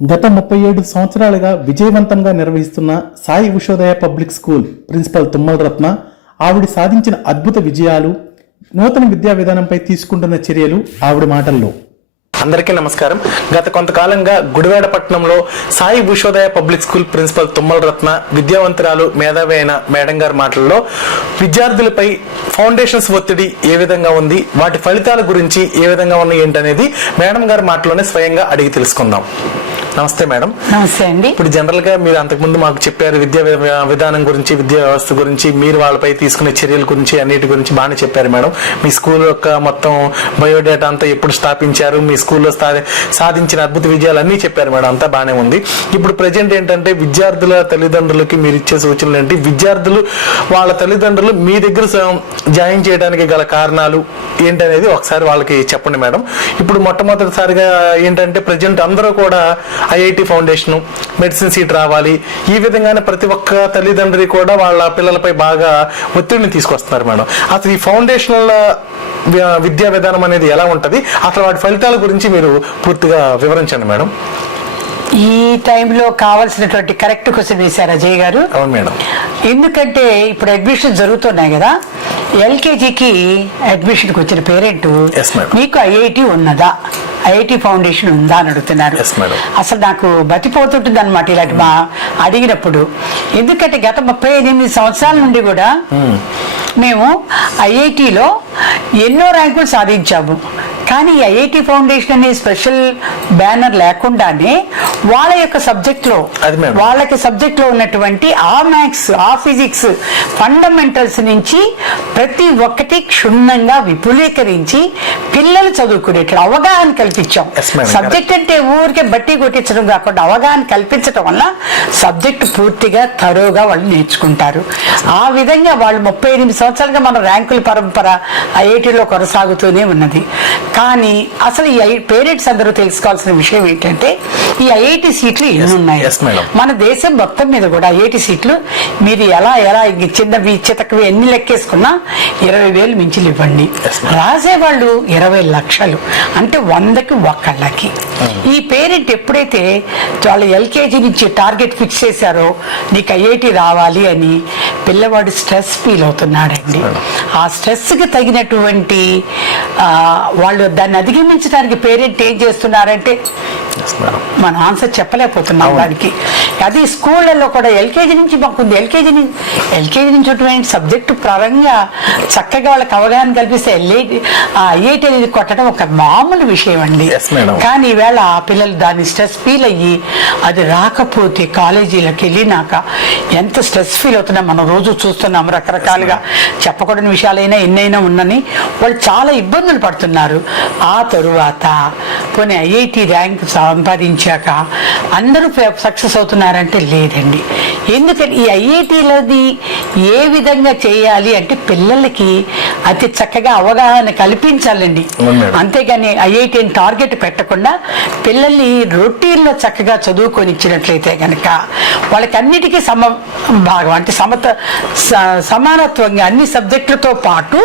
గత 37 సంవత్సరాలుగా విజయవంతంగా నిర్వహిస్తున్న Sai Ushodaya public school principal Tummala Ratna ఆవిడ సాధించిన అద్భుత విజయాలు, నూతన విద్యా విధానంపై తీసుకుంటున్న చర్యలు ఆవిడ మాటల్లో. అందరికీ నమస్కారం. గత కొంతకాలంగా గుడివాడ పట్టణంలో Sai Ushodaya public school principal Tummala Ratna విద్యావంతురాలు మేధావి అయిన మేడం గారి మాటల్లో విద్యార్థులపై ఫౌండేషన్స్ ఒత్తిడి ఏ విధంగా ఉంది, వాటి ఫలితాల గురించి ఏ విధంగా ఉన్నాయి ఏంటనేది మేడం గారి మాటలోనే స్వయంగా అడిగి తెలుసుకుందాం. నమస్తే మేడం. నమస్తే అండి. ఇప్పుడు జనరల్ గా మీరు అంతకుముందు మాకు చెప్పారు విద్యా విధానం గురించి, విద్యా వ్యవస్థ గురించి, మీరు వాళ్ళపై తీసుకునే చర్యల గురించి, అన్నిటి గురించి బాగానే చెప్పారు మేడం. మీ స్కూల్ యొక్క మొత్తం బయోడేటా అంతా ఎప్పుడు స్థాపించారు, మీ స్కూల్లో సాధించిన అద్భుత విజయాలు అన్నీ చెప్పారు మేడం. అంతా బాగానే ఉంది. ఇప్పుడు ప్రజెంట్ ఏంటంటే విద్యార్థుల తల్లిదండ్రులకి మీరు ఇచ్చే సూచనలు ఏంటి, విద్యార్థులు వాళ్ళ తల్లిదండ్రులు మీ దగ్గర జాయిన్ చేయడానికి గల కారణాలు ఏంటనేది ఒకసారి వాళ్ళకి చెప్పండి మేడం. ఇప్పుడు మొట్టమొదటిసారిగా ఏంటంటే ప్రజెంట్ అందరూ కూడా ఐఐటి ఫౌండేషన్, మెడిసిన్ సీట్ రావాలి, ఈ విధంగానే ప్రతి ఒక్క తల్లిదండ్రి కూడా వాళ్ళ పిల్లలపై బాగా ఒత్తిడిని తీసుకొస్తున్నారు మేడం. అసలు ఈ ఫౌండేషనల్ విద్యా విధానం అనేది ఎలా ఉంటుంది, అసలు వాటి ఫలితాల గురించి మీరు పూర్తిగా వివరించండి మేడం. ఈ టైంలో కావాల్సినటువంటి కరెక్ట్ క్వశ్చన్ వేశారు అజయ్ గారు. అవును మేడం. ఎందుకంటే ఇప్పుడు అడ్మిషన్ జరుగుతున్నాయి కదా, ఎల్కేజీకి అడ్మిషన్కి వచ్చిన పేరెంట్ మీకు ఐఐటి ఉన్నదా, ఐఐటి ఫౌండేషన్ ఉందా అని అడుగుతున్నారు. అసలు నాకు బతిపోతుంటుంది అనమాట ఇలాంటి మా అడిగినప్పుడు. ఎందుకంటే గత 38 సంవత్సరాల నుండి కూడా మేము ఐఐటిలో ఎన్నో ర్యాంకులు సాధించాము. కానీ ఐఐటి ఫౌండేషన్ అనే స్పెషల్ బ్యానర్ లేకుండానే వాళ్ళ యొక్క సబ్జెక్ట్లో వాళ్ళకి సబ్జెక్ట్లో ఉన్నటువంటి ఆ మ్యాథ్స్, ఆ ఫిజిక్స్ ఫండమెంటల్స్ నుంచి ప్రతి ఒక్కటి క్షుణ్ణంగా విపులీకరించి పిల్లలు చదువుకునేట్లు అవగాహన కల్పించాం. సబ్జెక్ట్ అంటే ఊరికే బట్టి కొట్టించడం కాకుండా అవగాహన కల్పించడం వల్ల సబ్జెక్ట్ పూర్తిగా తరోగా వాళ్ళు నేర్చుకుంటారు. ఆ విధంగా వాళ్ళు 38 సంవత్సరాలుగా మన ర్యాంకుల పరంపర ఐఐటిలో కొనసాగుతూనే ఉన్నది. కానీ అసలు ఈ పేరెంట్స్ అందరూ తెలుసుకోవాల్సిన విషయం ఏంటంటే ఈ ఐఐటి సీట్లు ఎన్ని ఉన్నాయి మన దేశం మొత్తం మీద కూడా. ఐఐటి సీట్లు మీరు ఎలా చిన్నవి చితకవి ఎన్ని లెక్కేసుకున్నా 20,000 మించిలు ఇవ్వండి. రాసేవాళ్ళు 20 లక్షలు, అంటే 100కి 1 ఈ పేరెంట్ ఎప్పుడైతే వాళ్ళు ఎల్కేజీ నుంచి టార్గెట్ ఫిక్స్ చేశారో నీకు ఐఐటి రావాలి అని, పిల్లవాడు స్ట్రెస్ ఫీల్ అవుతున్నాడండి. ఆ స్ట్రెస్కి తగినటువంటి వాళ్ళు దాన్ని అధిగమించడానికి పేరెంట్ ఏం చేస్తున్నారంటే మనం ఆన్సర్ చెప్పలేకపోతున్నాం దానికి. అది స్కూళ్ళల్లో కూడా ఎల్కేజీ నుంచి మాకుంది, ఎల్కేజీ నుంచి సబ్జెక్టు పరంగా చక్కగా వాళ్ళకి అవగాహన కల్పిస్తే ఐఐటి అనేది కొట్టడం ఒక మామూలు విషయం అండి. కానీ ఈవేళ ఆ పిల్లలు దాన్ని స్ట్రెస్ ఫీల్ అయ్యి అది రాకపోతే కాలేజీలకు వెళ్ళినాక ఎంత స్ట్రెస్ ఫీల్ అవుతున్నా మనం రోజు చూస్తున్నాం. రకరకాలుగా చెప్పకూడని విషయాలైనా ఎన్నైనా ఉన్నని వాళ్ళు చాలా ఇబ్బందులు పడుతున్నారు. ఆ తరువాత పోనీ ఐఐటి ర్యాంక్ సంపాదించాక అందరూ సక్సెస్ అవుతున్నారంటే లేదండి. ఎందుకంటే ఈ ఐఐటీలోది ఏ విధంగా చేయాలి అంటే పిల్లలకి అతి చక్కగా అవగాహన కల్పించాలండి. అంతేగాని ఐఐటి టార్గెట్ పెట్టకుండా పిల్లల్ని రొటీన్లో చక్కగా చదువుకొని ఇచ్చినట్లయితే కనుక వాళ్ళకి అన్నిటికీ భాగం అంటే సమానత్వంగా అన్ని సబ్జెక్టులతో పాటు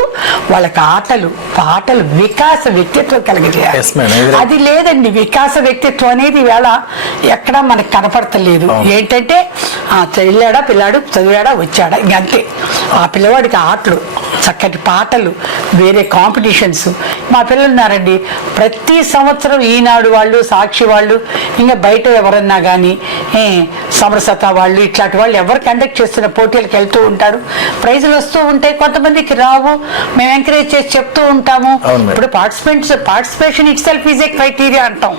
వాళ్ళకి ఆటలు, పాటలు, వికాస వ్యక్తిత్వం కలిగజేయాలి. అది లేదండి. వికాస వ్యక్తిత్వం అనేది వేళ ఎక్కడా మనకు కనపడతలేదు. ఏంటంటే వెళ్ళాడా పిల్లాడు, చదివాడా, వచ్చాడా, ఇంకంతే. ఆ పిల్లవాడికి ఆటలు, చక్కటి పాటలు, వేరే కాంపిటీషన్స్. మా పిల్లలు ఉన్నారండి, ప్రతి సంవత్సరం ఈనాడు వాళ్ళు, సాక్షి వాళ్ళు, ఇంకా బయట ఎవరన్నా కానీ సమరసత వాళ్ళు, ఇట్లాంటి వాళ్ళు ఎవరు కండక్ట్ చేస్తున్న పోటీలకు వెళ్తూ ఉంటారు. ప్రైజులు వస్తూ ఉంటాయి. కొంతమందికి రావు, మేము ఎంకరేజ్ చేసి చెప్తూ ఉంటాము. ఇప్పుడు participation it self is a criteria అంటాం.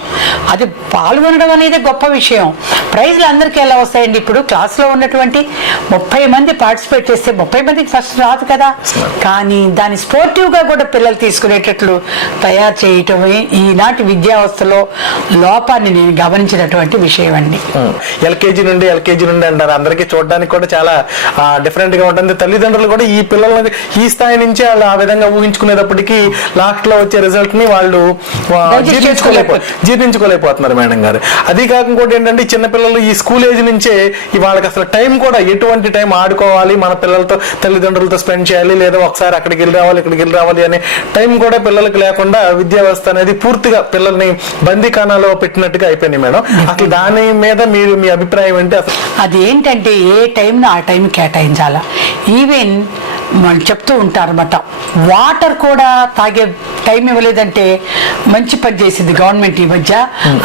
అది పాల్గొనడం అనేది గొప్ప విషయం. ప్రైజ్లు అందరికీ ఎలా వస్తాయండి? ఇప్పుడు క్లాస్లో ఉన్నటువంటి 30 మంది పార్టిసిపేట్ చేస్తే 30 మందికి ఫస్ట్ రాదు కదా. కానీ దాన్ని స్పోర్టివ్గా కూడా పిల్లలు తీసుకునేటట్లు తయారు చేయటమే ఈనాటి విద్యావస్థలో లోపాన్ని నేను గమనించినటువంటి విషయం అండి. ఎల్కేజీ నుండి అంటారు, అందరికీ చూడడానికి కూడా చాలా డిఫరెంట్ గా ఉంటుంది. తల్లిదండ్రులు కూడా ఈ పిల్లలని ఈ స్థాయి నుంచి వాళ్ళు ఆ విధంగా ఊహించుకునేటప్పటికీ లాస్ట్ లో వచ్చే రిజల్ట్ ని వాళ్ళు జీర్ణించుకోలేకపోతున్నారు మేడం గారు. అది కాకుండా ఏంటంటే చిన్నపిల్లలు పిల్లలు ఈ స్కూల్ ఏజ్ నుంచే వాళ్ళకి అసలు టైం కూడా ఎటువంటి టైం ఆడుకోవాలి, మన పిల్లలతో తల్లిదండ్రులతో స్పెండ్ చేయాలి, లేదా ఒకసారి అక్కడికి వెళ్ళి రావాలి ఇక్కడికి వెళ్ళి రావాలి అనే టైం కూడా పిల్లలకి లేకుండా విద్యా వ్యవస్థ అనేది పూర్తిగా పిల్లల్ని బందీఖానాలో పెట్టినట్టుగా అయిపోయింది మేడం. అసలు దాని మీద మీరు మీ అభిప్రాయం ఏంటి? అసలు అది ఏంటంటే ఏ టైంలో ఆ టైం కేటాయించాలా. ఈవెన్ మనం చెప్తూ ఉంటారన్నమాట, వాటర్ కూడా తాగే టైం ఇవ్వలేదంటే మంచి పని చేసింది గవర్నమెంట్ ఈ మధ్య.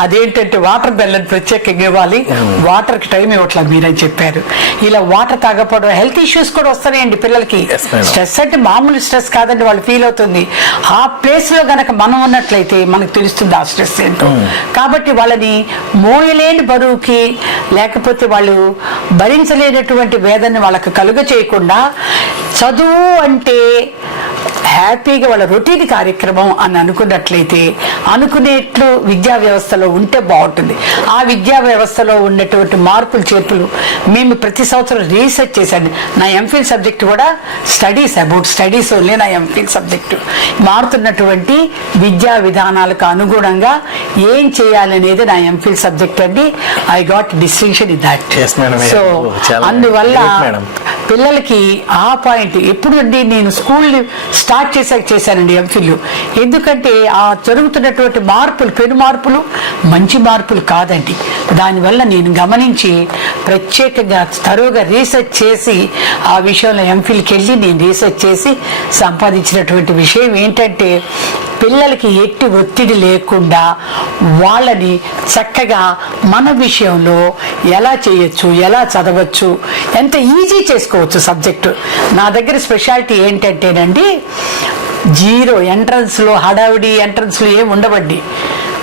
అదేంటంటే వాటర్ బెల్లని ప్రత్యేకంగా ఇవ్వాలి, వాటర్కి టైం ఇవ్వట్లేదు మీరని చెప్పారు. ఇలా వాటర్ తాగకపోవడం హెల్త్ ఇష్యూస్ కూడా వస్తున్నాయండి పిల్లలకి. స్ట్రెస్ అంటే మామూలు స్ట్రెస్ కాదండి, వాళ్ళు ఫీల్ అవుతుంది. ఆ ప్లేస్ లో గనక మనం ఉన్నట్లయితే మనకు తెలుస్తుంది ఆ స్ట్రెస్ ఏంటో. కాబట్టి వాళ్ళని మోయలేని బరువుకి, లేకపోతే వాళ్ళు భరించలేనటువంటి వేదన్ని వాళ్ళకు కలుగ చేయకుండా, చదువు అంటే హ్యాపీగా వాళ్ళ రొటీన్ కార్యక్రమం అని అనుకున్నట్లయితే, అనుకునేట్లు విద్యా వ్యవస్థలో ఉంటే బాగుంటుంది. ఆ విద్యా వ్యవస్థలో ఉన్నటువంటి మార్పులు చేర్పులు మేము ప్రతి సంవత్సరం రీసెర్చ్ చేశాను. నా ఎంఫిల్ సబ్జెక్ట్ కూడా స్టడీస్, అబౌట్ స్టడీస్ ఓన్లీ నా ఎంఫిల్ సబ్జెక్టు. మారుతున్నటువంటి విద్యా విధానాలకు అనుగుణంగా ఏం చేయాలనేది నా ఎంఫిల్ సబ్జెక్ట్ అండి. I got distinction in that. So అందువల్ల పిల్లలకి ఆ పాయింట్ ఎప్పుడు అండి, నేను స్కూల్ స్టార్ట్ చేశానండి ఎంఫిల్. ఎందుకంటే ఆ జరుగుతున్నటువంటి మార్పులు, పెను మార్పులు మంచి మార్పులు కాదండి. దానివల్ల నేను గమనించి ప్రత్యేకంగా తరువుగా రీసెర్చ్ చేసి ఆ విషయంలో ఎంఫిల్కి వెళ్ళి నేను రీసెర్చ్ చేసి సంపాదించినటువంటి విషయం ఏంటంటే, పిల్లలకి ఎట్టి ఒత్తిడి లేకుండా వాళ్ళని చక్కగా మన విషయంలో ఎలా చేయొచ్చు, ఎలా చదవచ్చు, ఎంత ఈజీ చేసుకోవచ్చు సబ్జెక్టు. నా దగ్గర స్పెషాలిటీ ఏంటంటేనండి, జీరో ఎంట్రన్స్లో హడావిడి ఎంట్రన్స్లో ఏమి ఉండవండి.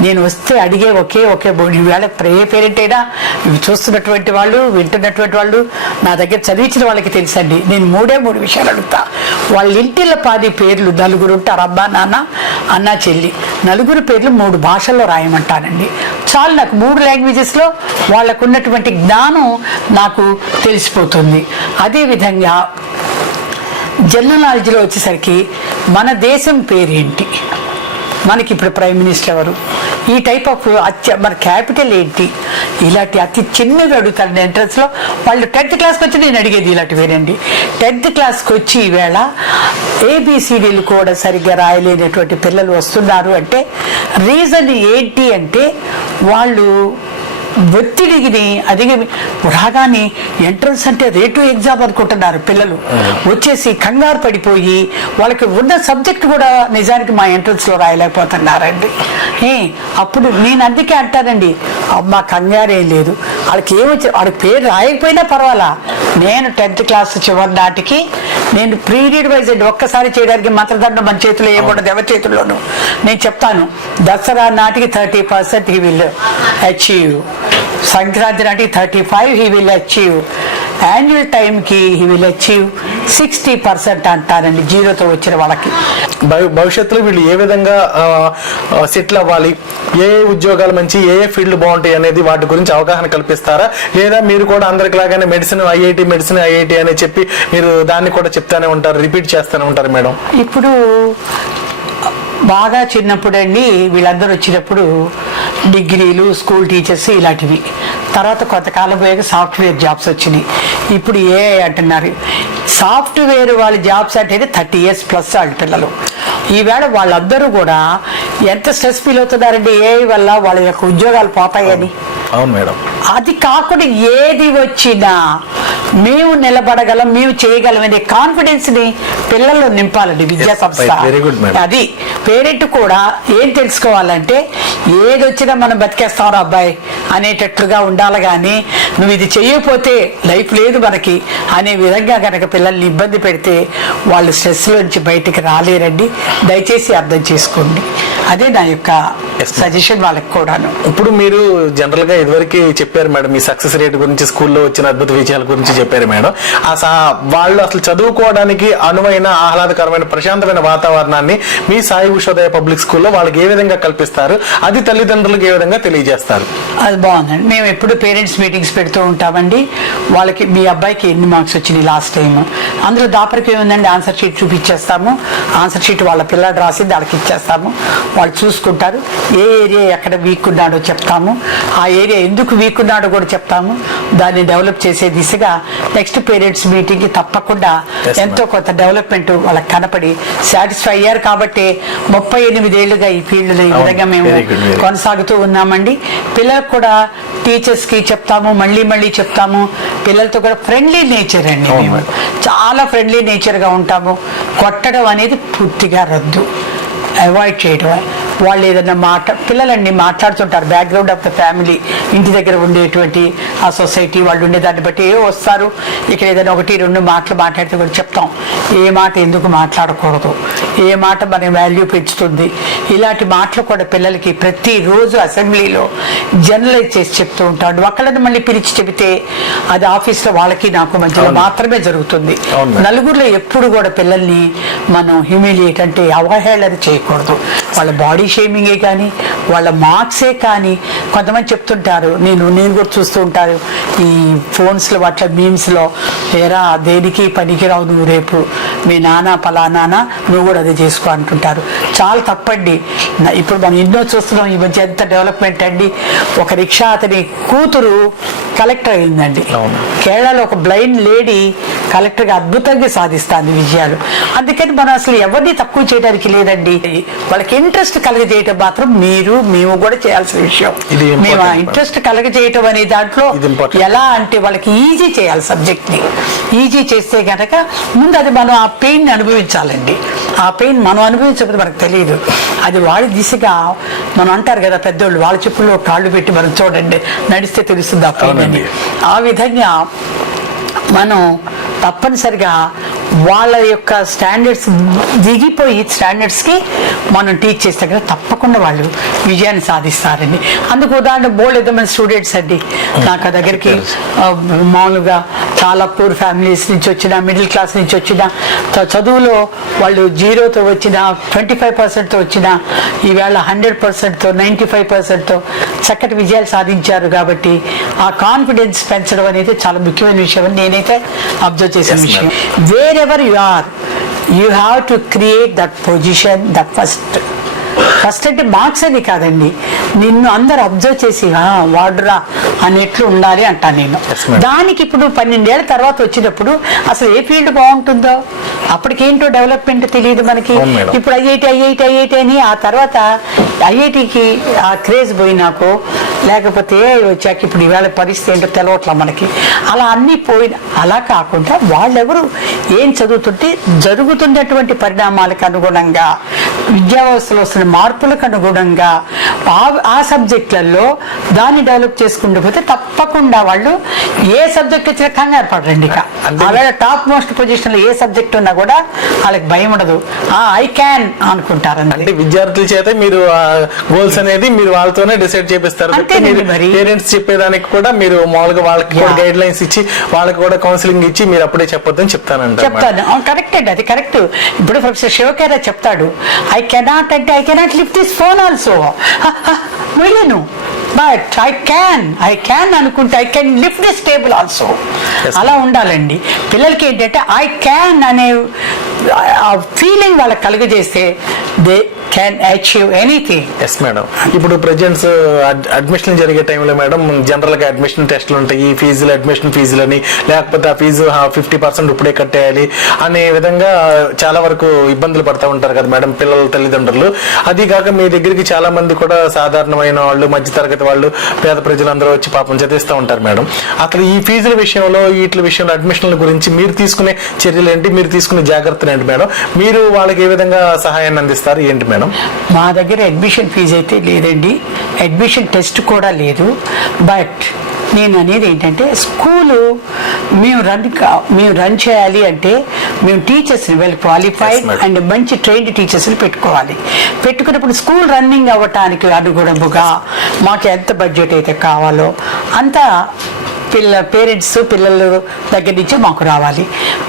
నేను వస్తే అడిగే ఒకే బోర్డు. ఈవేళ ఏ పేరెంట్ అయినా ఇవి చూస్తున్నటువంటి వాళ్ళు, వింటున్నటువంటి వాళ్ళు, నా దగ్గర చదివించిన వాళ్ళకి తెలుసండి. నేను మూడే విషయాలు అడుగుతా. వాళ్ళ ఇంటిల 10 పేర్లు, నలుగురు ఉంటారు, అబ్బా నాన్న అన్న చెల్లి, నలుగురు పేర్లు 3 భాషల్లో రాయమంటానండి. చాలు, నాకు 3 లాంగ్వేజెస్లో వాళ్ళకు ఉన్నటువంటి జ్ఞానం నాకు తెలిసిపోతుంది. అదేవిధంగా జనరల్ నాలెడ్జ్లో వచ్చేసరికి మన దేశం పేరేంటి, మనకి ఇప్పుడు ప్రైమ్ మినిస్టర్ ఎవరు, ఈ టైప్ ఆఫ్ మన క్యాపిటల్ ఏంటి, ఇలాంటి అతి చిన్నవి అడుగుతారు ఎంట్రన్స్లో. వాళ్ళు 10th క్లాస్కి వచ్చి నేను అడిగేది ఇలాంటివేనండి. 10th క్లాస్కి వచ్చి ఈవేళ ABCDలు కూడా సరిగ్గా రాయలేనటువంటి పిల్లలు వస్తున్నారు అంటే రీజన్ ఏంటి అంటే, వాళ్ళు ఒత్తిడిని అదిగి రాగానే ఎంట్రన్స్ అంటే రేటు ఎగ్జామ్ అనుకుంటున్నారు పిల్లలు. వచ్చేసి కంగారు పడిపోయి వాళ్ళకి ఉన్న సబ్జెక్ట్ కూడా నిజానికి మా ఎంట్రన్స్లో రాయలేకపోతున్నారండి. అప్పుడు నేను అందుకే అంటానండి, అమ్మ కంగారేం లేదు, వాళ్ళకి ఏమొచ్చి వాళ్ళకి పేరు రాయకపోయినా పర్వాలా. నేను 10th క్లాస్ చివరి నాటికి నేను పీరియడ్ వైజ్ అండి, ఒక్కసారి చేయడానికి మంత్రదండం మన చేతిలో ఏముండదు, ఎవరి చేతుల్లోనూ. నేను చెప్తాను, దసరా నాటికి 30% హీ విల్ అచీవ్, సంక్రాంతి నాటికి 35 హీ విల్ అచీవ్, యాన్యువల్ టైంకి హీ విల్ అచీవ్ 60% అంటారండి జీరోతో వచ్చిన వాళ్ళకి. భవిష్యత్తులో వీళ్ళు ఏ విధంగా సెటిల్ అవ్వాలి, ఏ ఉద్యోగాలు మంచి, ఏ ఫీల్డ్ బాగుంటాయి అనేది వాటి గురించి అవగాహన కల్పిస్తారా, లేదా మీరు కూడా అందరికి లాగానే మెడిసిన్ ఐఐటి అని చెప్పి మీరు దాన్ని కూడా చెప్తానే ఉంటారు, రిపీట్ చేస్తూనే ఉంటారు మేడం? ఇప్పుడు బాగా చిన్నప్పుడు అండి వీళ్ళందరూ వచ్చినప్పుడు డిగ్రీలు, స్కూల్ టీచర్స్ ఇలాంటివి. తర్వాత కొంతకాలం పోయాక సాఫ్ట్వేర్ జాబ్స్ వచ్చినాయి. ఇప్పుడు ఏఐ అంటున్నారు. సాఫ్ట్వేర్ వాళ్ళ జాబ్స్ అంటే 30 years ప్లస్ వాళ్ళ పిల్లలు. ఈవేళ వాళ్ళందరూ కూడా ఎంత స్ట్రెస్ ఫీల్ అవుతున్నారండి ఏఐ వల్ల, వాళ్ళ యొక్క ఉద్యోగాలు పోతాయని. అవును మేడం. అది కాకుండా ఏది వచ్చినా మేము నిలబడగలం, మేము చేయగలం అనే కాన్ఫిడెన్స్ ని పిల్లల్లో నింపాలండి విద్యా సంస్థ. అది పేరెంట్ కూడా ఏం తెలుసుకోవాలంటే, ఏది వచ్చినా మనం బతికేస్తాం అబ్బాయి అనేటట్లుగా ఉండాలి. కానీ నువ్వు ఇది చేయకపోతే లైఫ్ లేదు మనకి అనే విధంగా కనుక పిల్లల్ని ఇబ్బంది పెడితే వాళ్ళు స్ట్రెస్ నుంచి బయటికి రాలేరండి. దయచేసి అర్థం చేసుకోండి. అదే నా యొక్క సజెషన్ వాళ్ళకి కూడాను. ఇప్పుడు మీరు జనరల్ గా ఇదివరకు చెప్పారు మేడం, మీ సక్సెస్ రేట్ గురించి, స్కూల్లో వచ్చిన అద్భుత విజయాల గురించి చెప్పారు మేడం. వాళ్ళు అసలు చదువుకోవడానికి అనువైన ఆహ్లాదకరమైన ప్రశాంతమైన వాతావరణాన్ని మీ సాయి ఉషోదయ పబ్లిక్ స్కూల్లో వాళ్ళకి ఏ విధంగా కల్పిస్తారు, అది తల్లిదండ్రులకు ఏ విధంగా తెలియజేస్తారు? అది బాగుందండి. మేము ఎప్పుడు పేరెంట్స్ మీటింగ్స్ పెడుతూ ఉంటామండి. వాళ్ళకి మీ అబ్బాయికి ఎన్ని మార్క్స్ వచ్చినాయి లాస్ట్ టైం, అందులో దాపరికి ఏముందండి, ఆన్సర్ షీట్ చూపించేస్తాము. ఆన్సర్ షీట్ వాళ్ళ పిల్లలు రాసింది వాళ్ళకి ఇచ్చేస్తాము, వాళ్ళు చూసుకుంటారు. ఏ ఏరియా ఎక్కడ వీక్ ఉన్నాడో చెప్తాము, ఆ ఏరియా ఎందుకు వీక్ ఉన్నాడో కూడా చెప్తాము. దాన్ని డెవలప్ చేసే దిశగా నెక్స్ట్ పేరెంట్స్ మీటింగ్కి తప్పకుండా ఎంతో కొంత డెవలప్మెంట్ వాళ్ళకి కనపడి సాటిస్ఫై అయ్యారు. కాబట్టి 38 ఏళ్లుగా ఈ ఫీల్డ్లో ఈ విధంగా మేము కొనసాగుతూ ఉన్నామండి. పిల్లలకు కూడా టీచర్స్కి చెప్తాము, మళ్ళీ చెప్తాము. పిల్లలతో కూడా ఫ్రెండ్లీ నేచర్ అండి, మేము చాలా ఫ్రెండ్లీ నేచర్గా ఉంటాము. కొట్టడం అనేది పూర్తిగా రద్దు, అవాయిడ్ చేయడం. వాళ్ళు ఏదైనా పిల్లలన్నీ మాట్లాడుతుంటారు, బ్యాక్గ్రౌండ్ ఆఫ్ ద ఫ్యామిలీ, ఇంటి దగ్గర ఉండేటువంటి ఆ సొసైటీ వాళ్ళు ఉండేదాన్ని బట్టి వస్తారు. ఇక్కడ ఏదైనా 1-2 మాటలు మాట్లాడితే కూడా చెప్తాం, ఏ మాట ఎందుకు మాట్లాడకూడదు, ఏ మాట మన వాల్యూ పెంచుతుంది. ఇలాంటి మాటలు కూడా పిల్లలకి ప్రతిరోజు అసెంబ్లీలో జనరలైజ్ చేసి చెప్తూ ఉంటాడు. ఒకళ్ళని మళ్ళీ పిలిచి చెబితే అది ఆఫీస్లో వాళ్ళకి నాకు మధ్యలో మాత్రమే జరుగుతుంది. నలుగురిలో ఎప్పుడు కూడా పిల్లల్ని మనం హ్యూమిలియేట్ అంటే అవహేళన చేయకూడదు. వాళ్ళ బాడీ షేమింగే కానీ, వాళ్ళ మార్క్సే కానీ. కొంతమంది చెప్తుంటారు, నేను కూడా చూస్తూ ఉంటారు ఈ ఫోన్స్లో వాటి మీమ్స్లో, ఏరా దేనికి పనికిరావు నువ్వు, రేపు మీ నాన్న పలానా నువ్వు కూడా అదే చేసుకో అంటుంటారు. చాలా తప్పండి. ఇప్పుడు మనం ఎన్నో చూస్తున్నాం ఈ మధ్య, ఎంత డెవలప్మెంట్ అండి. ఒక రిక్షా అతని కూతురు కలెక్టర్ అయిందండి. కేరళలో ఒక బ్లైండ్ లేడీ కలెక్టర్గా అద్భుతంగా సాధిస్తుంది విజయాలు. అందుకని మనం అసలు ఎవరిని తక్కువ చేయడానికి లేదండి. వాళ్ళకి ఇంట్రెస్ట్ కలగజేయటం మాత్రం మేము కూడా చేయాల్సిన విషయం. మేము ఆ ఇంట్రెస్ట్ కలగజేయటం అనే దాంట్లో ఎలా అంటే వాళ్ళకి ఈజీ చేయాలి, సబ్జెక్ట్ ని ఈజీ చేస్తే కనుక ముందు అది మనం ఆ పెయిన్ అనుభవించాలండి. ఆ పెయిన్ మనం అనుభవించకపోతే మనకు తెలియదు. అది వాడి దిశగా మనం అంటారు కదా పెద్దోళ్ళు, వాళ్ళ చెప్పుల్లో కాళ్ళు పెట్టి మనం చూడండి, నడిస్తే తెలుస్తుంది ఆ పెయిన్ అని. ఆ విధంగా మనం తప్పనిసరిగా వాళ్ళ యొక్క స్టాండర్డ్స్ దిగిపోయి స్టాండర్డ్స్కి మనం టీచ్ చేస్తే కదా తప్పకుండా వాళ్ళు విజయాన్ని సాధిస్తారండి. అందుకు ఉదాహరణ బోల్డ్ మంది స్టూడెంట్స్ అండి నాకు దగ్గరికి మామూలుగా చాలా పూర్ ఫ్యామిలీస్ నుంచి వచ్చిన, మిడిల్ క్లాస్ నుంచి వచ్చిన, చదువులో వాళ్ళు 0తో వచ్చిన, 25%తో వచ్చిన, ఈవేళ 100%తో 95%తో చక్కటి విజయాలు సాధించారు. కాబట్టి ఆ కాన్ఫిడెన్స్ పెంచడం అనేది చాలా ముఖ్యమైన విషయం అని నేనైతే అబ్జర్వ్ చేసిన విషయం. Wherever you are, you have to create that position, that first అంటే మార్క్స్ అని కాదండి, నిన్ను అందరు అబ్జర్వ్ చేసి వాడురా అనేట్లు ఉండాలి అంటాను నేను. దానికి ఇప్పుడు 12 ఏళ్ల తర్వాత వచ్చినప్పుడు అసలు ఏ ఫీల్డ్ బాగుంటుందో అప్పటికేంటో డెవలప్మెంట్ తెలియదు మనకి. ఇప్పుడు ఐఐటి అని, ఆ తర్వాత ఐఐటికి ఆ క్రేజ్ పోయినాకో లేకపోతే వచ్చాక ఇప్పుడు ఈవేళ పరిస్థితి ఏంటో తెలవట్లా మనకి. అలా అన్నీ అలా కాకుండా వాళ్ళెవరు ఏం చదువుతుంటే జరుగుతున్నటువంటి పరిణామాలకు అనుగుణంగా, విద్యా వ్యవస్థలో వస్తున్న మార్పులకు అనుగుణంగా ఆ సబ్జెక్టులలో దాన్ని డెవలప్ చేసుకుంటూ పోతే తప్పకుండా వాళ్ళు ఏ సబ్జెక్ట్ వచ్చినా కంగారు పడరండి. ఇక అలాగే టాప్ మోస్ట్ పొజిషన్ లో ఏ సబ్జెక్ట్ ఉన్నా కూడా వాళ్ళకి భయం ఉండదు, ఐ క్యాన్ అనుకుంటారు. అంటే విద్యార్థుల చేత మీరు గోల్స్ అనేది మీరు వాళ్ళతోనే డిసైడ్ చేపిస్తారు. పేరెంట్స్ చెప్పేదానికి కూడా మీరు మామూలుగా వాళ్ళకి గైడ్ లైన్స్ ఇచ్చి వాళ్ళకి కూడా కౌన్సిలింగ్ ఇచ్చి మీరు అప్పుడే చెప్పొద్దని చెప్తాను. కరెక్ట్ అండి, అది కరెక్ట్. ఇప్పుడు ప్రొఫెసర్ శివకేరా చెప్తాడు, ఐ కెనాట్ అంటే I cannot lift this phone also, వెళ్ళను బట్ ఐ క్యాన్ అనుకుంటే I can lift this table also. అలా ఉండాలండి. పిల్లలకి ఏంటంటే ఐ క్యాన్ అనే ఫీలింగ్ వాళ్ళకి కలుగజేస్తే they can achieve anything. Yes madam. ఇప్పుడు ప్రెజెంట్స్ అడ్మిషన్ జరిగే టైంలో మేడం జనరల్ గా అడ్మిషన్ టెస్ట్లు ఉంటాయి, ఫీజులు అడ్మిషన్ ఫీజులని, లేకపోతే ఆ ఫీజు 50% ఇప్పుడే కట్టేయాలి అనే విధంగా చాలా వరకు ఇబ్బందులు పడతా ఉంటారు కదా మేడం పిల్లల తల్లిదండ్రులు. అది కాక మీ దగ్గరికి చాలా మంది కూడా సాధారణమైన వాళ్ళు, మధ్యతరగతి వాళ్ళు, పేద ప్రజలందరూ వచ్చి పాపం చదివిస్తూ ఉంటారు మేడం. అసలు ఈ ఫీజుల విషయంలో, వీటి విషయంలో, అడ్మిషన్ల గురించి మీరు తీసుకునే చర్యలు ఏంటి, మీరు తీసుకునే జాగ్రత్తలు ఏంటి మేడం? మీరు వాళ్ళకి ఏ విధంగా సహాయాన్ని అందిస్తారు ఏంటి మేడం? మా దగ్గర అడ్మిషన్ ఫీజు అయితే లేదండి, అడ్మిషన్ టెస్ట్ కూడా లేదు. బట్ నేను అనేది ఏంటంటే స్కూలు మేము రన్ చేయాలి అంటే మేము టీచర్స్ని వెల్ క్వాలిఫైడ్ అండ్ మంచి ట్రైన్డ్ టీచర్స్ని పెట్టుకున్నప్పుడు స్కూల్ రన్నింగ్ అవ్వటానికి అనుగుణముగా మాకు ఎంత బడ్జెట్ అయితే కావాలో అంత పేరెంట్స్ పిల్లల దగ్గర నుంచి మాకు రావాలి.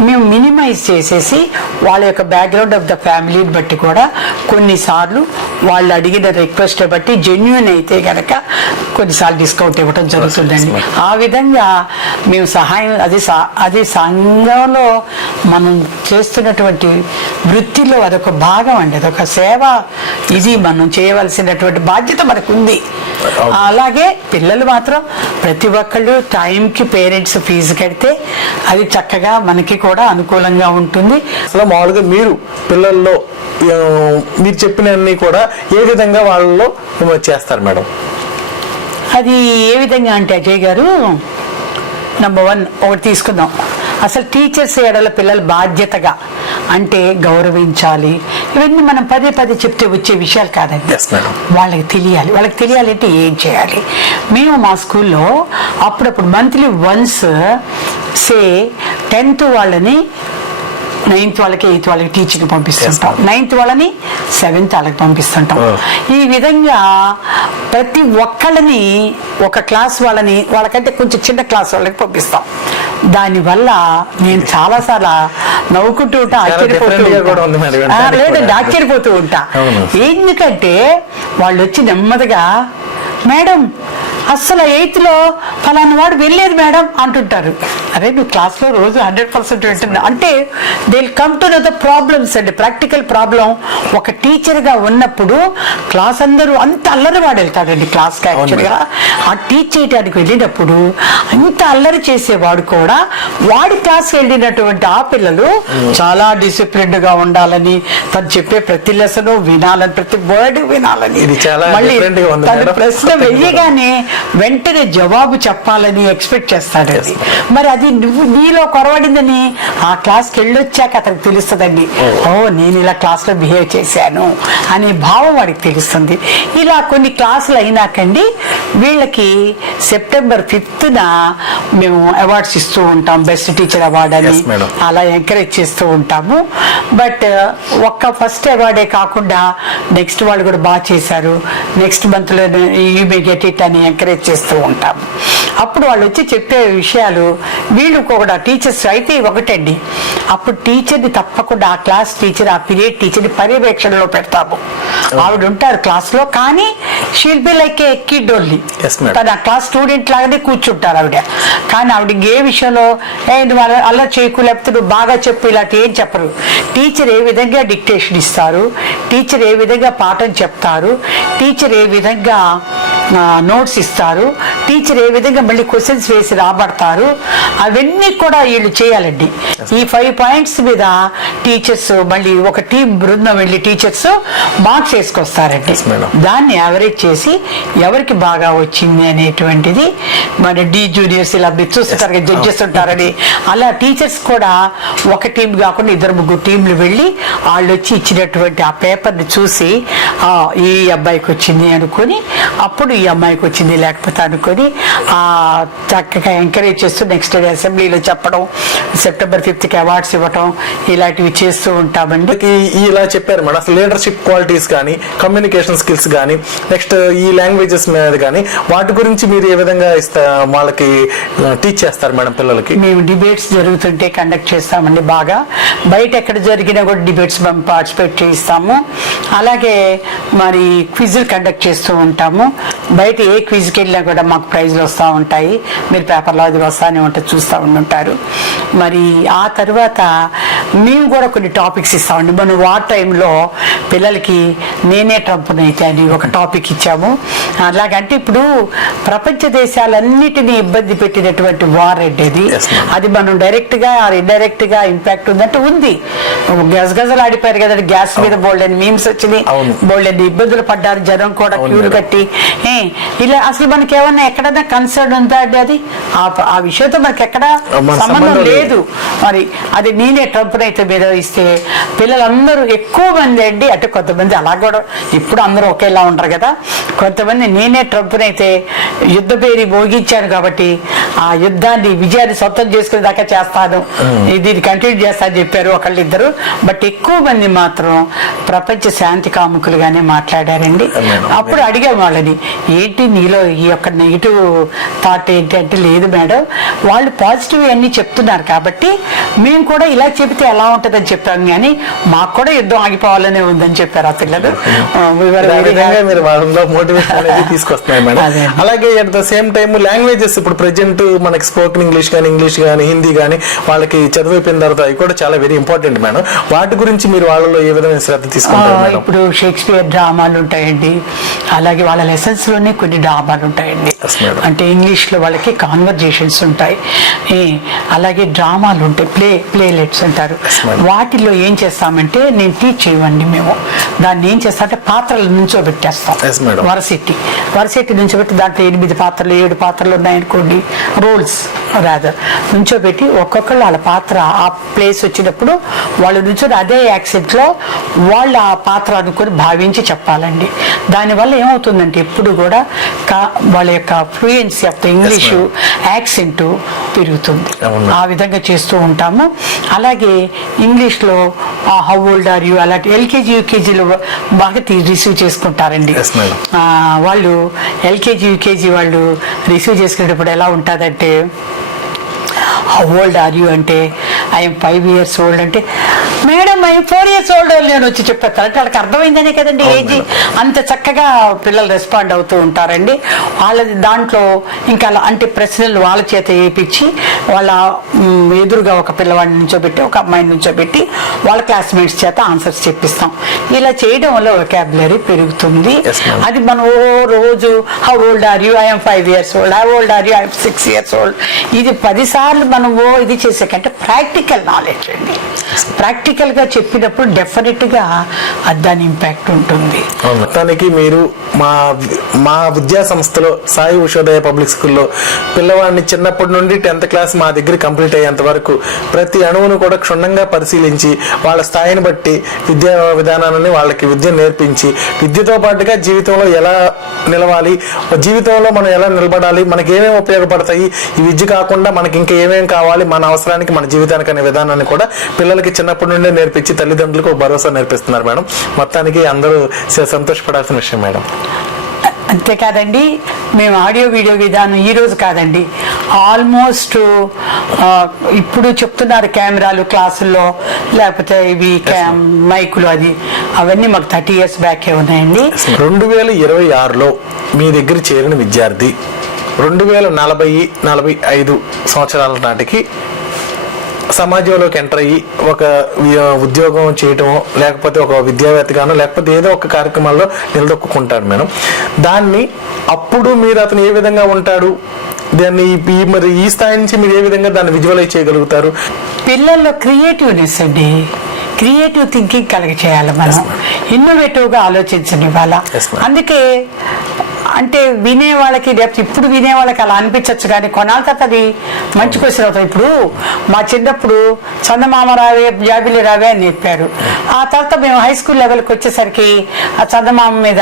మేము మినిమైజ్ చేసేసి వాళ్ళ యొక్క బ్యాక్గ్రౌండ్ ఆఫ్ ద ఫ్యామిలీని బట్టి కూడా కొన్నిసార్లు వాళ్ళు అడిగిన రిక్వెస్ట్ బట్టి జెన్యూన్ అయితే కనుక కొన్నిసార్లు డిస్కౌంట్ ఇవ్వడం జరుగుతుందండి. ఆ విధంగా మేము సహాయం అది సంఘంలో మనం చేస్తున్నటువంటి వృత్తిలో అదొక భాగం అండి, అదొక సేవ. ఇది మనం చేయవలసినటువంటి బాధ్యత మనకు ఉంది. అలాగే పిల్లలు మాత్రం ప్రతి ఒక్కళ్ళు టైంకి పేరెంట్స్ ఫీజు కడితే అది చక్కగా మనకి కూడా అనుకూలంగా ఉంటుంది. అసలు మామూలుగా మీరు పిల్లల్లో మీరు చెప్పినవన్నీ కూడా ఏ విధంగా వాళ్ళలో చేస్తారు మేడం? అది ఏ విధంగా అంటే అజయ్ గారు, నంబర్ 1 ఒకటి తీసుకుందాం. అసలు టీచర్స్ ఎడల పిల్లలు బాధ్యతగా అంటే గౌరవించాలి. ఇవన్నీ మనం పదే చెప్తే వచ్చే విషయాలు కాదండి. వాళ్ళకి తెలియాలి. వాళ్ళకి తెలియాలంటే ఏం చేయాలి? మేము మా స్కూల్లో అప్పుడప్పుడు మంత్లీ వన్స్ 10th వాళ్ళని 9th వాళ్ళకి 8th వాళ్ళకి టీచింగ్ పంపిస్తుంటాం, 9th వాళ్ళని 7th వాళ్ళకి పంపిస్తుంటాం. ఈ విధంగా ప్రతి ఒక్కళ్ళని ఒక క్లాస్ వాళ్ళకంటే కొంచెం చిన్న క్లాస్ వాళ్ళకి పంపిస్తాం. దానివల్ల నేను చాలాసార్లు నవ్వుకుంటూ ఉంటా, లేదండి ఆశ్చర్యపోతూ ఉంటా. ఎందుకంటే వాళ్ళు వచ్చి నెమ్మదిగా, మేడం అస్సలు 8th లో ఫలానా వాడు వెళ్ళలేదు మేడం అంటుంటారు. అరే నువ్వు క్లాస్లో రోజు 100% వింటున్నా అంటే they will come to the problems అండి. Practical problem. ఒక టీచర్గా ఉన్నప్పుడు క్లాస్ అందరూ అంత అల్లరి వాడు వెళ్తాడండి క్లాస్కి. యాక్చువల్గా ఆ టీచ్ చేయడానికి వెళ్ళినప్పుడు అంత అల్లరి చేసేవాడు కూడా వాడి క్లాస్కి వెళ్ళినటువంటి ఆ పిల్లలు చాలా డిసిప్లిన్డ్గా ఉండాలని, తను చెప్పే ప్రతి లెసన్ వినాలని, ప్రతి వర్డ్ వినాలని, మళ్ళీ తను ప్రశ్న వెయ్యగానే వెంటనే జవాబు చెప్పాలని ఎక్స్పెక్ట్ చేస్తాడు. మరి అది నీలో కొరవడిందని ఆ క్లాస్కి వెళ్ళొచ్చాక అతనికి తెలుస్తుందండి. ఓ నేను ఇలా క్లాస్లో బిహేవ్ చేశాను అనే భావం వాడికి తెలుస్తుంది. ఇలా కొన్ని క్లాసులు అయినాకండి వీళ్ళకి September 5th మేము అవార్డ్స్ ఇస్తూ ఉంటాం, బెస్ట్ టీచర్ అవార్డ్ అని అలా ఎంకరేజ్ చేస్తూ ఉంటాము. బట్ ఒక్క ఫస్ట్ అవార్డే కాకుండా నెక్స్ట్ వాళ్ళు కూడా బాగా చేశారు, నెక్స్ట్ మంత్లో యూ మే గెట్ ఇట్ అని ఎంకరేజ్ చేస్తూ ఉంటాము. అప్పుడు వాళ్ళు వచ్చి చెప్పే విషయాలు వీళ్ళు కూడా టీచర్స్ అయితే ఒకటండి. అప్పుడు టీచర్ని తప్పకుండా ఆ క్లాస్ టీచర్, ఆ పీరియడ్ టీచర్ని పర్యవేక్షణలో పెడతాము. ఆవిడ ఉంటారు క్లాస్లో, కానీ she'll be like A kid only. తన క్లాస్ స్టూడెంట్ లాగానే కూర్చుంటారు ఆవిడ. కానీ ఆవిడ ఏ విషయంలో నువ్వు అలా చేయకు, లేకపోతే నువ్వు బాగా చెప్పు, ఇలాంటి ఏం చెప్పరు. టీచర్ ఏ విధంగా డిక్టేషన్ ఇస్తారు, టీచర్ ఏ విధంగా పాఠం చెప్తారు, టీచర్ ఏ విధంగా నోట్స్ ఇస్తారు, టీచర్ ఏ విధంగా మళ్ళీ క్వశ్చన్స్ వేసి రాబడతారు, అవన్నీ కూడా వీళ్ళు చేయాలండి. ఈ 5 పాయింట్స్ మీద టీచర్స్ మళ్ళీ ఒక టీం బృందం వెళ్ళి టీచర్స్ మార్క్స్ వేసుకొస్తారండి. దాన్ని యావరేజ్ చేసి ఎవరికి బాగా వచ్చింది అనేటువంటిది మన జూనియర్స్ ఇలా చూస్తుంటారు, జడ్జెస్ ఉంటారని. అలా టీచర్స్ కూడా ఒక టీం కాకుండా 2-3 టీంలు వెళ్ళి వాళ్ళు వచ్చి ఇచ్చినటువంటి ఆ పేపర్ని చూసి ఈ అబ్బాయికి వచ్చింది అనుకొని, అప్పుడు ఈ అమ్మాయికి వచ్చింది లేకపోతే అనుకొని చక్కగా ఎంకరేజ్ చేస్తూ నెక్స్ట్ డే అసెంబ్లీలో చెప్పడం, September 5th అవార్డ్స్ ఇవ్వటం, ఇలాంటివి చేస్తూ ఉంటామండి. ఇలా చెప్పారు మేడం. అసలు లీడర్షిప్ క్వాలిటీస్ కానీ, కమ్యూనికేషన్ స్కిల్స్ కానీ, నెక్స్ట్ ఈ లాంగ్వేజెస్ మీద కానీ వాటి గురించి మీరు ఏ విధంగా వాళ్ళకి టీచ్ చేస్తారు మేడం పిల్లలకి? మేము డిబేట్స్ జరుగుతుంటే కండక్ట్ చేస్తామండి. బాగా బయట ఎక్కడ జరిగినా కూడా డిబేట్స్ మేము పార్టిసిపేట్ చేయిస్తాము. అలాగే మరి క్విజ్లు కండక్ట్ చేస్తూ ఉంటాము. బయట ఏ క్విజ్కి వెళ్ళినా కూడా మాకు ప్రైజ్లు వస్తూ ఉంటాయి. మీరు పేపర్లో అది వస్తానే ఉంటుంది, చూస్తూ ఉంటారు. మరి ఆ తర్వాత మేము కూడా కొన్ని టాపిక్స్ ఇస్తామండి. మనం వార్ టైంలో పిల్లలకి నేనే ట్రంప్నైతే అని ఒక టాపిక్ ఇచ్చాము. అలాగంటే ఇప్పుడు ప్రపంచ దేశాలన్నిటినీ ఇబ్బంది పెట్టినటువంటి వార్ అది, అది మనం డైరెక్ట్గా ఇండైరెక్ట్గా ఇంపాక్ట్ ఉందంటే ఉంది. గజగజలు ఆడిపోయారు కదా గ్యాస్ మీద, బోల్డెన్ మీమ్స్ వచ్చినాయి, బోల్డెన్ ఇబ్బందులు పడ్డారు జనం కూడా క్యూలు కట్టి. ఇలా అసలు మనకి ఏమన్నా ఎక్కడన్నా కన్సర్న్ ఉందా అండి? అది ఆ విషయంతో మనకి ఎక్కడ సంబంధం లేదు. మరి అది నేనే ట్రంప్నైతే మీద ఇస్తే పిల్లలందరూ ఎక్కువ మంది అండి, అంటే కొంతమంది అలా కూడా ఇప్పుడు అందరూ ఒకేలా ఉండరు కదా, కొంతమంది నేనే ట్రంప్నైతే యుద్ధ పేరు మోగించాను కాబట్టి ఆ యుద్ధాన్ని విజయాన్ని సొంతం చేసుకునే దాకా చేస్తాను, దీన్ని కంటిన్యూ చేస్తాను చెప్పారు ఒకళ్ళిద్దరు. బట్ ఎక్కువ మంది మాత్రం ప్రపంచ శాంతి కాముకులుగానే మాట్లాడారండి. అప్పుడు అడిగాం వాళ్ళని, ఏంటి నీలో ఈ యొక్క నెగిటివ్ థాట్ ఏంటి అంటే, లేదు మేడం వాళ్ళు పాజిటివ్ అన్నీ చెప్తున్నారు కాబట్టి మేము కూడా ఇలా చెబితే ఎలా ఉంటుందని చెప్పాము, కానీ మాకు కూడా యుద్ధం ఆగిపోవాలనే ఉందని చెప్పారు ఆ పిల్లలు. మీరు వాళ్ళలో మోటివేషన్ అనేది తీసుకొస్తున్నాయి మేడం. అలాగే at the same time languages ఇప్పుడు ప్రెజెంట్ మనకి స్పోకెన్ ఇంగ్లీష్ కానీ హిందీ కానీ వాళ్ళకి చదివిపోయిన తర్వాత అవి కూడా చాలా వెరీ ఇంపార్టెంట్ మేడం. వాటి గురించి మీరు వాళ్ళలో ఏ విధమైన శ్రద్ధ తీసుకుంటారు? ఇప్పుడు షేక్స్పియర్ డ్రామాలు ఉంటాయండి, అలాగే వాళ్ళ లెసన్స్ లోనే కొన్ని డ్రామాలు ఉంటాయండి. అంటే ఇంగ్లీష్ లో వాళ్ళకి కాన్వర్జేషన్స్ ఉంటాయి, అలాగే డ్రామాలు ఉంటాయి, ప్లేలెట్స్ అంటారు. వాటిలో ఏం చేస్తామంటే నేను టీచ్ చేయమండి మేము దాన్ని ఏం చేస్తా అంటే పాత్రలు నుంచో పెట్టేస్తాం. వరసెట్టి నుంచో పెట్టి దాంట్లో 8 పాత్రలు 7 పాత్రలు ఉన్నాయనుకోండి, రోల్స్ రాదర్ నుంచోబెట్టి ఒక్కొక్కళ్ళు వాళ్ళ పాత్ర ఆ ప్లేస్ వచ్చినప్పుడు వాళ్ళు నుంచొని అదే యాక్సెంట్ లో వాళ్ళు ఆ పాత్ర అనుకుని భావించి చెప్పాలండి. దానివల్ల ఏమవుతుందంటే ఎప్పుడు కూడా వాళ్ళ యొక్క fluency of the English accent పెరుగుతుంది. ఆ విధంగా చేస్తూ ఉంటాము. అలాగే ఇంగ్లీష్లో హౌ ఓల్డ్ ఆర్ యూ అలాంటి ఎల్కేజీ యూకేజీలో బాగా రిసీవ్ చేసుకుంటారండి. వాళ్ళు ఎల్కేజీ యూకేజీ వాళ్ళు రిసీవ్ చేసుకునేటప్పుడు ఎలా ఉంటుందంటే, హౌ ఓల్డ్ ఆర్ యూ అంటే ఐఎమ్ 5 years old అంటే, మేడం ఐఎమ్ 4 years old నేను వచ్చి చెప్పేస్తాను అంటే వాళ్ళకి అర్థమైందనే కదండి ఏజ్. అంత చక్కగా పిల్లలు రెస్పాండ్ అవుతూ ఉంటారండి. వాళ్ళది దాంట్లో ఇంకా అంటే ప్రశ్నలు వాళ్ళ చేత వేయించి వాళ్ళ ఎదురుగా ఒక పిల్లవాడిని నుంచోబెట్టి ఒక అమ్మాయిని నుంచోబెట్టి వాళ్ళ క్లాస్మేట్స్ చేత ఆన్సర్స్ చెప్పిస్తాం. ఇలా చేయడం వల్ల వొకాబులరీ పెరుగుతుంది. అది మనం రోజు how old are you I'm 5 years old, how old are you I'm 6 years old ఇది 10 సార్లు మనం ఇది చేసేకంటే ప్రాక్టికల్ నాలెడ్జ్ అండి. ప్రాక్టికల్ గా చెప్పినప్పుడు డెఫినెట్ గా దాని ఇంపాక్ట్ ఉంటుంది. మొత్తానికి మీరు మా విద్యా సంస్థలో సాయి ఉషోదయ పబ్లిక్ స్కూల్లో పిల్లవాడిని చిన్నప్పటి నుండి 10th క్లాస్ మా దగ్గర కంప్లీట్ అయ్యేంత వరకు ప్రతి అణువును కూడా క్షుణ్ణంగా పరిశీలించి వాళ్ళ స్థాయిని బట్టి విద్యా విధానాన్ని వాళ్ళకి విద్య నేర్పించి విద్యతో పాటుగా జీవితంలో ఎలా నిలవాలి, జీవితంలో మనం ఎలా నిలబడాలి, మనకి ఏమేమి ఉపయోగపడతాయి, ఈ విద్య కాకుండా మనకి ఇంకా ఏమేమి కావాలి మన అవసరానికి మన జీవితానికి అనే విధానాన్ని కూడా పిల్లలకి చిన్నప్పటి నుండే నేర్పించి తల్లిదండ్రులకు ఒక భరోసా నేర్పిస్తున్నారు మేడం. మొత్తానికి అందరూ సంతోషపడాల్సిన విషయం మేడం. అంతేకాదండి, మేము ఆడియో వీడియో విధానం ఈ రోజు కాదండి, ఆల్మోస్ట్ ఇప్పుడు చెప్తున్నారు కెమెరాలు క్లాసుల్లో లేకపోతే ఇవి మైకులు అవన్నీ మాకు 30 years బ్యాకే ఉన్నాయండి. 2026లో మీ దగ్గర చేరిన విద్యార్థి 2040-45 సంవత్సరాల నాటికి సమాజంలోకి ఎంటర్ అయ్యి ఒక ఉద్యోగం చేయటమో లేకపోతే ఒక విద్యావేత్తగానో లేకపోతే ఏదో ఒక కార్యక్రమాల్లో నిలదొక్కుంటారు మేడం. దాన్ని అప్పుడు మీరు అతను ఏ విధంగా ఉంటాడు, దాన్ని మరి ఈ స్థాయి నుంచి మీరు ఏ విధంగా దాన్ని విజువలైజ్ చేయగలుగుతారు? పిల్లల్లో క్రియేటివ్నెస్ అండి, క్రియేటివ్ థింకింగ్ కలిగ చేయాలి మనం, ఇన్నోవేటివ్ గా ఆలోచించండి వాళ్ళ. అందుకే అంటే వినే వాళ్ళకి ఇప్పుడు వినే వాళ్ళకి అలా అనిపించవచ్చు, కానీ కొనాలి తర్వాత అది మంచి క్వశ్చన్ అవుతుంది. ఇప్పుడు మా చిన్నప్పుడు చందమామ రావే జాబిలి రావే అని చెప్పారు. ఆ తర్వాత మేము హై స్కూల్ లెవెల్కి వచ్చేసరికి ఆ చందమామ మీద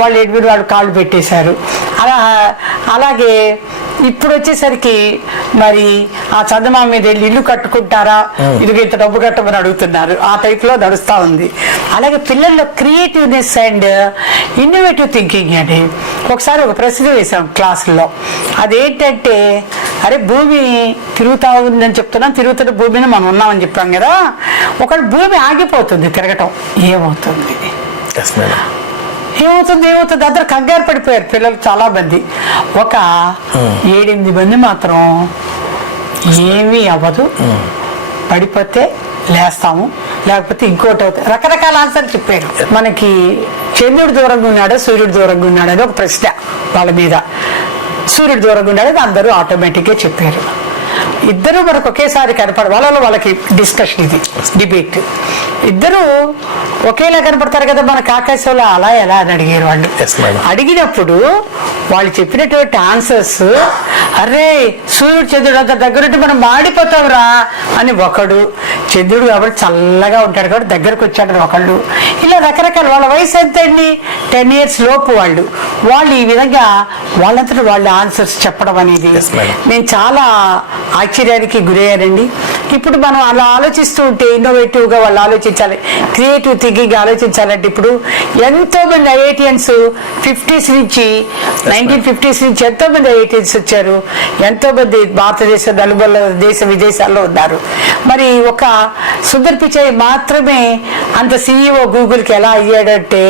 వాళ్ళు కాళ్ళు పెట్టేశారు. అలాగే ఇప్పుడు వచ్చేసరికి మరి ఆ చందమామ మీద వెళ్ళి ఇల్లు కట్టుకుంటారా, ఇదిగో ఇంత డబ్బు కట్టమని అడుగుతున్నారు. ఆ టైప్ లో నడుస్తా ఉంది. అలాగే పిల్లల్లో క్రియేటివ్నెస్ అండ్ ఇన్నోవేటివ్ థింకింగ్ అని ఒకసారి ఒక ప్రశ్న వేసాం క్లాసుల్లో. అదేంటంటే, అరే భూమి తిరుగుతా ఉందని చెప్తున్నాం, తిరుగుతున్న భూమిని మనం ఉన్నామని చెప్పాం కదా, ఒకటి భూమి ఆగిపోతుంది తిరగటం, ఏమవుతుంది అందరూ కంగారు పడిపోయారు పిల్లలు చాలా మంది. ఒక 7-8 మంది మాత్రం ఏమీ అవ్వదు, పడిపోతే లేస్తాము లేకపోతే ఇంకోటి అవుతుంది, రకరకాల ఆన్సర్లు చెప్పారు. మనకి చంద్రుడు దూరంగా ఉన్నాడా సూర్యుడు దూరంగా ఉన్నాడా అని ఒక ప్రశ్న వాళ్ళ మీద. సూర్యుడు దూరంగా ఉన్నాడని అందరూ ఆటోమేటిక్ గా చెప్పారు. ఇద్దరు మనకు ఒకేసారి కనపడ వాళ్ళకి డిస్కషన్, ఇది డిబేట్. ఇద్దరు ఒకేలా కనపడతారు కదా మనకు ఆకాశంలో, అలా ఎలా అని అడిగారు వాళ్ళు. అడిగినప్పుడు వాళ్ళు చెప్పినటువంటి ఆన్సర్స్, అరే సూర్యుడు చంద్రుడు అంత దగ్గరుంటే మనం మాడిపోతావురా అని ఒకడు, చంద్రుడు కాబట్టి చల్లగా ఉంటాడు కాబట్టి దగ్గరకు వచ్చాడు ఒకళ్ళు, ఇలా రకరకాల. వాళ్ళ వయసు ఎంత అండి, 10 years లోపు వాళ్ళు ఈ విధంగా వాళ్ళంతటా వాళ్ళు ఆన్సర్స్ చెప్పడం అనేది నేను చాలా ఆశ్చర్యానికి గురయ్యానండి. ఇప్పుడు మనం అలా ఆలోచిస్తూ ఉంటే ఇన్నోవేటివ్గా వాళ్ళు ఆలోచించాలి, క్రియేటివ్ థింకింగ్ ఆలోచించాలంటే ఇప్పుడు ఎంతో మంది ఐఐటియన్స్ 50s నుంచి 1950s నుంచి ఎంతో మంది ఐఐటియన్స్ వచ్చారు, ఎంతో మంది భారతదేశం నలుమూల దేశ విదేశాల్లో ఉన్నారు. మరి ఒక సుందర్ పిచాయ్ మాత్రమే అంత CEO గూగుల్కి ఎలా అయ్యాడంటే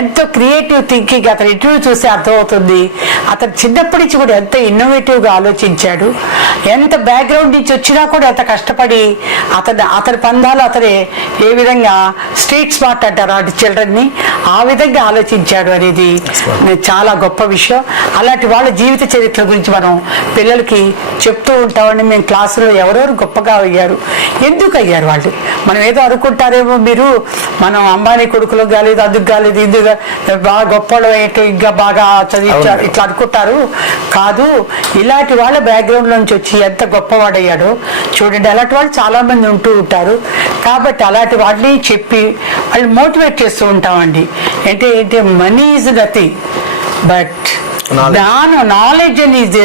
ఎంతో క్రియేటివ్ థింకింగ్, అతని ఇంటర్వ్యూ చూస్తే అర్థమవుతుంది. అతను చిన్నప్పటి నుంచి కూడా ఎంత ఇన్నోవేటివ్గా ఆలోచించాడు, ఎంత బ్యాక్గ్రౌండ్ నుంచి వచ్చినా కూడా ఎంత కష్టపడి అతని పందాలు అతనే ఏ విధంగా స్ట్రీట్ స్మార్ట్ అంటారు అటు చిల్డ్రన్ని, ఆ విధంగా ఆలోచించాడు అనేది చాలా గొప్ప విషయం. అలాంటి వాళ్ళ జీవిత చరిత్ర గురించి మనం పిల్లలకి చెప్తూ ఉంటామని మేము క్లాసులో ఎవరెవరు గొప్పగా అయ్యారు, ఎందుకు అయ్యారు వాళ్ళు. మనం ఏదో అనుకుంటారేమో మీరు మనం అంబానీ కొడుకులు కాలేదు, అందుకు కాలేదు, ఇందుకు బాగా గొప్పవాళ్ళు అయ్యేట్టు ఇంకా బాగా చదివించారు ఇట్లా అనుకుంటారు. కాదు, ఇలాంటి వాళ్ళ బ్యాక్గ్రౌండ్ నుంచి వచ్చి ఎంత గొప్పవాడయ్యాడో చూడండి. అలాంటి వాళ్ళు చాలా మంది ఉంటూ ఉంటారు. కాబట్టి అలాంటి వాటిని చెప్పి వాళ్ళు మోటివేట్ చేస్తూ ఉంటామండి. ఏంటి money is nothing but knowledge is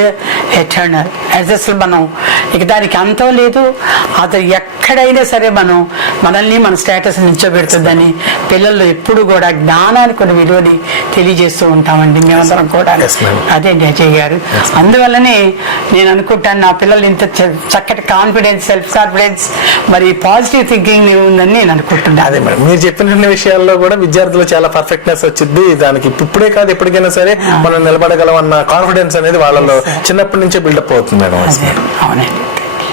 eternal. అసలు మనం ఇక దానికి అంతం లేదు. అది ఎక్కడైనా సరే మనల్ని మన స్టేటస్ నిల్చోబెడుతుందని పిల్లల్లో ఎప్పుడు కూడా జ్ఞానానికి కొన్ని విలువని తెలియజేస్తూ ఉంటామండి మేమందరం కూడా. అదేంటి అజయ్ గారు, అందువల్లనే నేను అనుకుంటాను నా పిల్లలు ఇంత చక్కటి కాన్ఫిడెన్స్, సెల్ఫ్ కాన్ఫిడెన్స్, మరి పాజిటివ్ థింకింగ్ ఉందని నేను అనుకుంటున్నాను. అదే మేడం, మీరు చెప్పిన విషయాల్లో కూడా విద్యార్థులు చాలా పర్ఫెక్ట్నెస్ వచ్చింది. దానికి ఇప్పుడే కాదు ఎప్పటికైనా సరే మనం నిలబడగలం అన్న కాన్ఫిడెన్స్ అనేది వాళ్ళలో చిన్నప్పటి నుంచే బిల్డప్ అవుతుంది మేడం. అవునండి.